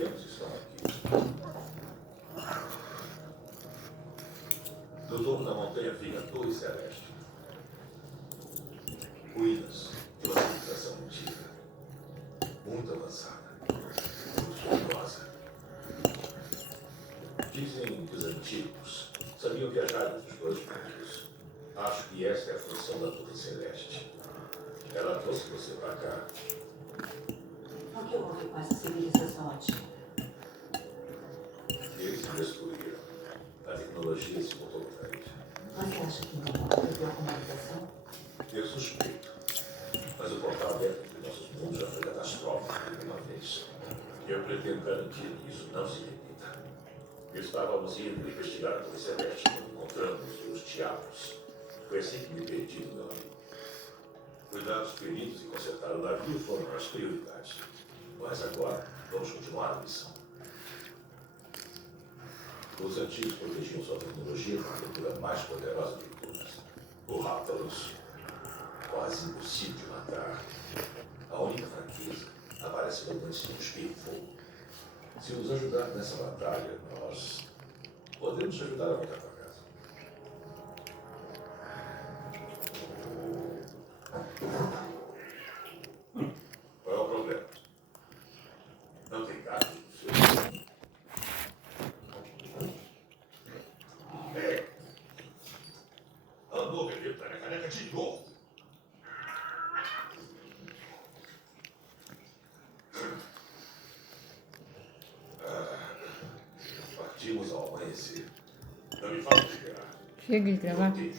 eventos estão aqui. No topo da montanha fica a Torre Celeste. Ruínas de uma civilização antiga. Muito avançada. Muito poderosa. Dizem que os antigos sabiam viajar entre os dois mundos. Acho que esta é a função da Torre Celeste. Ela trouxe você para cá. O que houve com essa civilização antiga? Eles se destruíram. A tecnologia se voltou para eles. Você acha que não perdeu a comunicação? Eu suspeito. Mas o portal aberto entre nossos mundos já foi catastrófico de uma vez. Eu pretendo garantir que isso não se repita. Estávamos indo investigar a Torre Celeste quando encontramos os diabos. Foi assim que me perdi do meu amigo. Cuidar dos feridos e consertar o navio foram as prioridades. Mas agora, vamos continuar a missão. Os antigos protegiam sua tecnologia com a criatura mais poderosa de todas. O Rátalos. Quase impossível de matar. A única fraqueza aparece quando eles se cuspir fogo. Se nos ajudar nessa batalha, nós podemos te ajudar a voltar para casa. Qual é o problema? Não tem gato no seu... Ei! Andou beber para a caneca de novo. Partimos ao amanhecer. Não me fale de esperar. Chega de gravar. Eu tenho